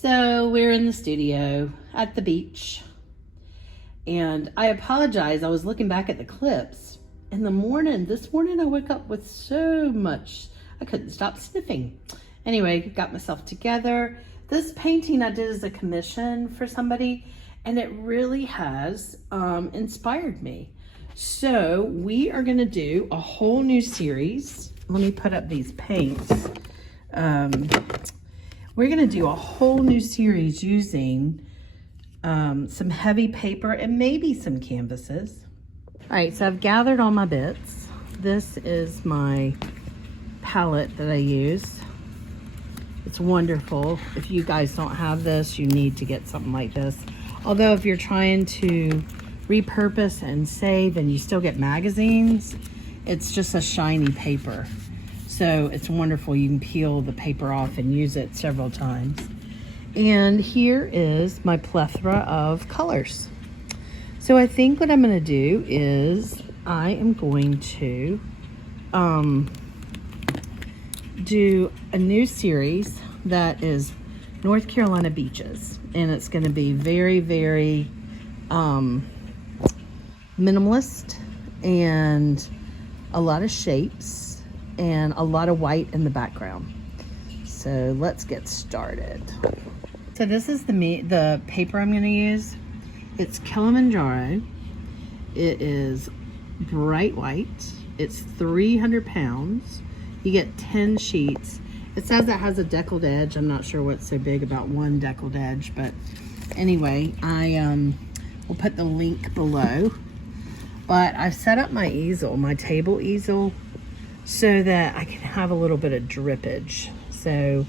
So we're in the studio at the beach, and I apologize. I was looking back at the clips in the morning. This morning I woke up with so much, I couldn't stop sniffing. Anyway, got myself together. This painting I did as a commission for somebody, and it really has inspired me. So we are gonna do a whole new series. Let me put up these paints. We're gonna do a whole new series using some heavy paper and maybe some canvases. All right, so I've gathered all my bits. This is my palette that I use. It's wonderful. If you guys don't have this, you need to get something like this. Although if you're trying to repurpose and save and you still get magazines, it's just a shiny paper. So it's wonderful. You can peel the paper off and use it several times. And here is my plethora of colors. So I think what I'm going to do is I am going to do a new series that is North Carolina beaches. And it's going to be very, very minimalist and a lot of shapes and a lot of white in the background. So let's get started. So this is the paper I'm going to use. It's Kilimanjaro. It is bright white. It's 300 pounds. You get 10 sheets. It says it has a deckled edge. I'm not sure what's so big about one deckled edge, but anyway, I will put the link below. But I've set up my easel, my table easel, so that I can have a little bit of drippage. So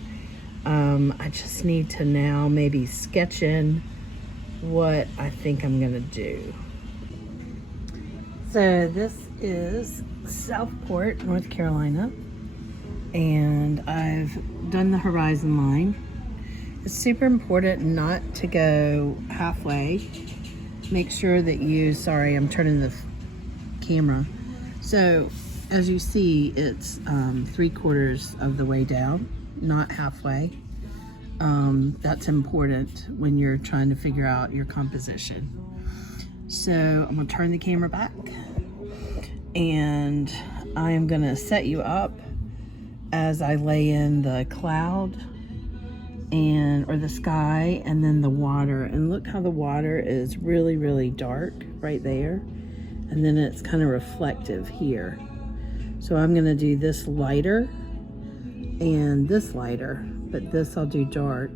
I just need to now maybe sketch in what I think I'm gonna do. So this is Southport, North Carolina, and I've done the horizon line. It's super important not to go halfway. Make sure that you, sorry, I'm turning the camera. So as you see, it's 3/4 of the way down, not halfway. That's important when you're trying to figure out your composition. So I'm gonna turn the camera back, and I am gonna set you up as I lay in the cloud or the sky, and then the water. And look how the water is really, really dark right there. And then it's kind of reflective here. So I'm gonna do this lighter and this lighter, but this I'll do dark.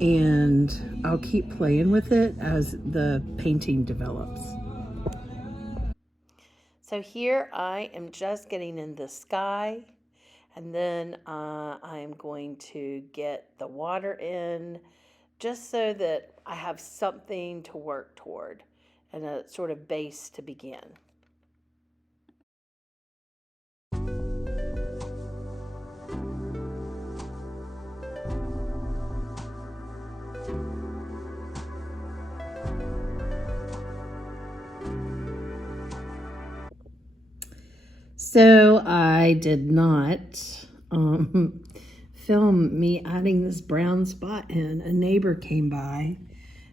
And I'll keep playing with it as the painting develops. So here I am just getting in the sky, and then I'm going to get the water in, just so that I have something to work toward and a sort of base to begin. So I did not film me adding this brown spot in. A neighbor came by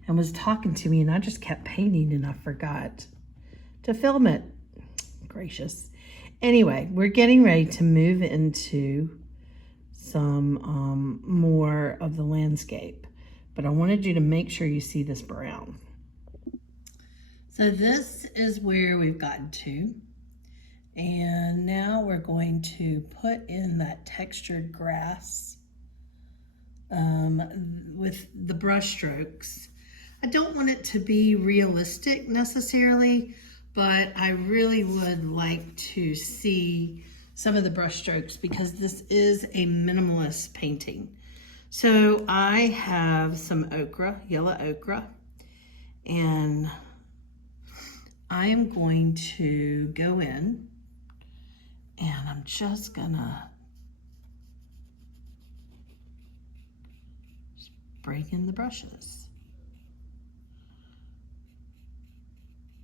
and was talking to me, and I just kept painting and I forgot to film it. Gracious. Anyway, we're getting ready to move into some more of the landscape, but I wanted you to make sure you see this brown. So this is where we've gotten to. And now we're going to put in that textured grass with the brush strokes. I don't want it to be realistic necessarily, but I really would like to see some of the brush strokes because this is a minimalist painting. So I have some ochre, yellow ochre, and I am going to go in and I'm just gonna break in the brushes.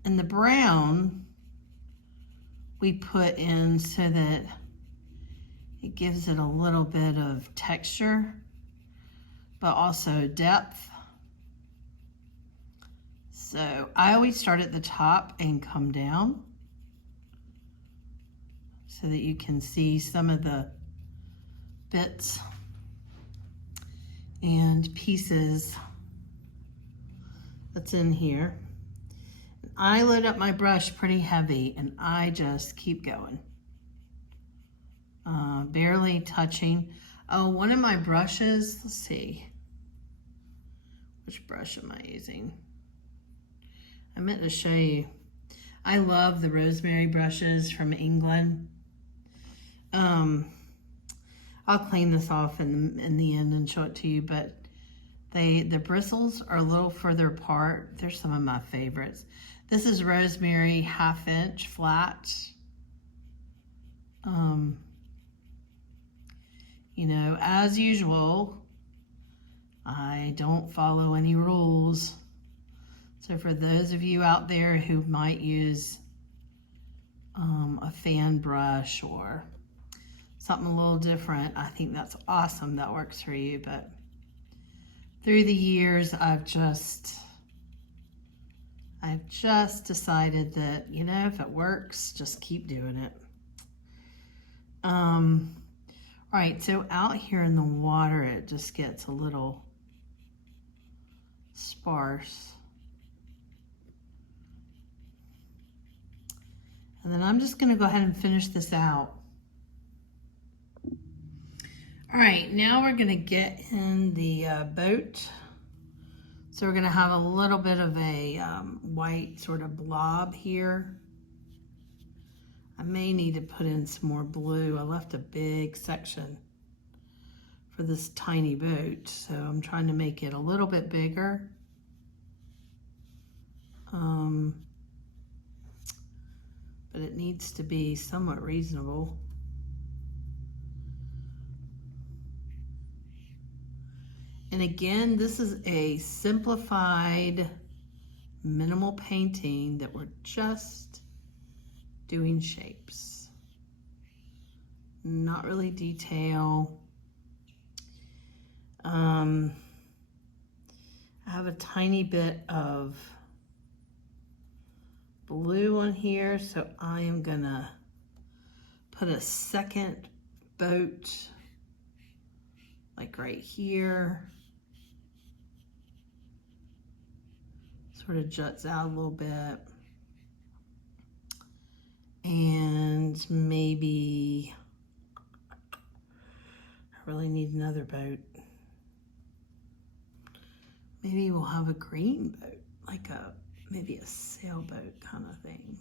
And the brown we put in so that it gives it a little bit of texture, but also depth. So I always start at the top and come down so that you can see some of the bits and pieces that's in here. I load up my brush pretty heavy and I just keep going. Barely touching. Oh, one of my brushes, let's see. Which brush am I using? I meant to show you. I love the rosemary brushes from England. I'll clean this off in the end and show it to you, but the bristles are a little further apart. They're some of my favorites. This is rosemary 1/2 inch flat. You know, as usual, I don't follow any rules. So for those of you out there who might use a fan brush or something a little different, I think that's awesome. That works for you. But through the years, I've just decided that, you know, if it works, just keep doing it. All right, so out here in the water, it just gets a little sparse. And then I'm just gonna go ahead and finish this out. All right, now we're gonna get in the boat. So we're gonna have a little bit of a white sort of blob here. I may need to put in some more blue. I left a big section for this tiny boat, so I'm trying to make it a little bit bigger. But it needs to be somewhat reasonable. And again, this is a simplified, minimal painting that we're just doing shapes. Not really detail. I have a tiny bit of blue on here, so I am gonna put a second boat like right here. Sort of juts out a little bit. And maybe I really need another boat. Maybe we'll have a green boat, like maybe a sailboat kind of thing.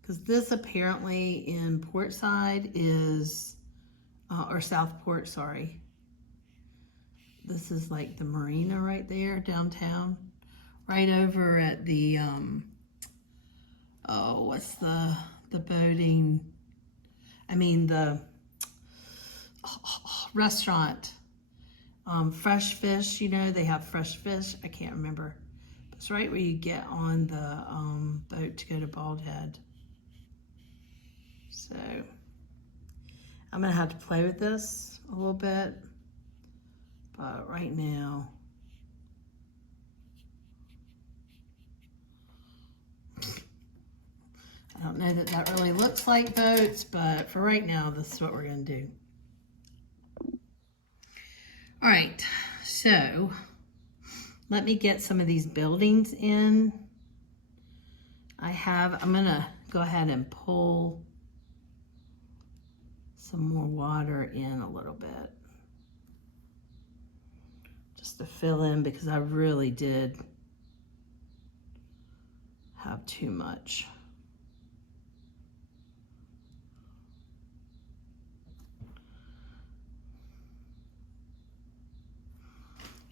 Because this apparently in Portside is, or Southport, sorry. This is like the marina right there, downtown. Right over at the, oh, what's the boating? I mean the restaurant. Fresh fish, you know, they have fresh fish. I can't remember. It's right where you get on the boat to go to Bald Head. So I'm gonna have to play with this a little bit, but right now, I don't know that that really looks like boats, but for right now, this is what we're gonna do. All right, so let me get some of these buildings in. I'm gonna go ahead and pull some more water in a little bit. Just to fill in, because I really did have too much.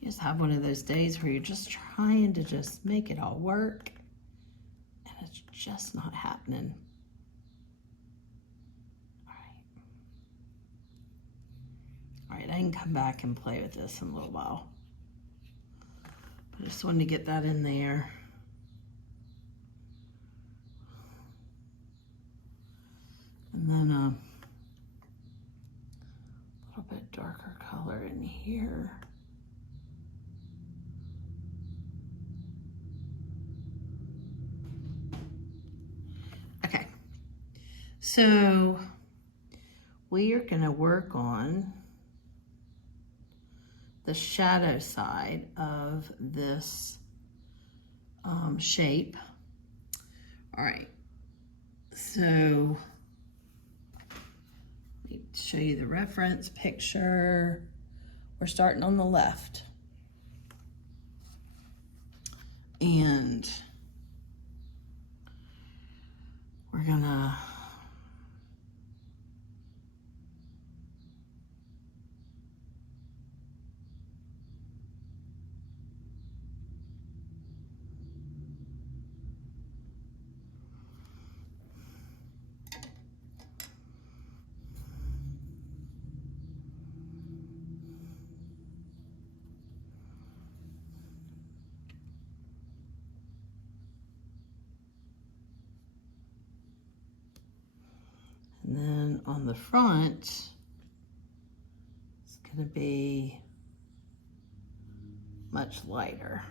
You just have one of those days where you're just trying to just make it all work, and it's just not happening. All right, I can come back and play with this in a little while. But I just wanted to get that in there. And then a little bit darker color. color in here. Okay, so we are going to work on the shadow side of this shape. All right, so let me show you the reference picture. We're starting on the left. And we're gonna and then on the front, it's going to be much lighter.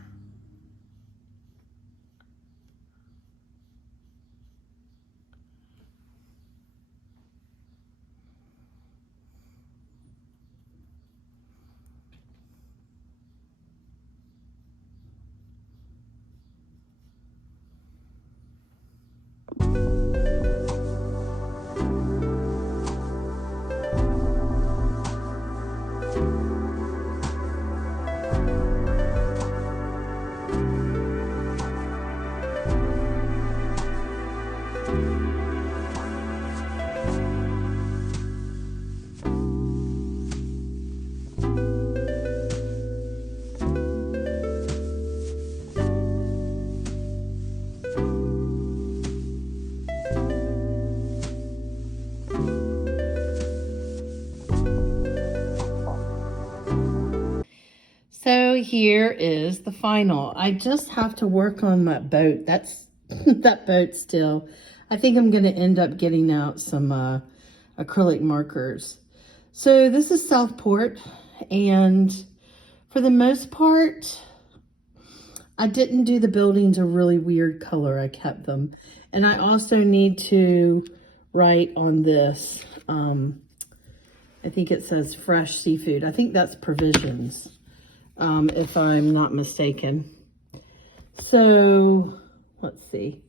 So here is the final. I just have to work on that boat. That's that boat still. I think I'm going to end up getting out some acrylic markers. So this is Southport, and for the most part, I didn't do the buildings a really weird color. I kept them. And I also need to write on this. I think it says fresh seafood. I think that's provisions. If I'm not mistaken. So, let's see.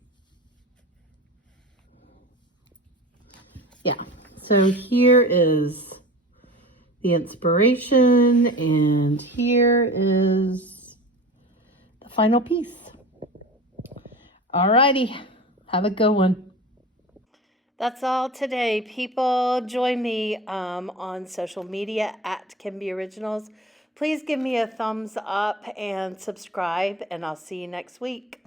Yeah, so here is the inspiration, and here is the final piece. Alrighty, have a good one. That's all today, people. Join me on social media at Kimby Originals. Please give me a thumbs up and subscribe, and I'll see you next week.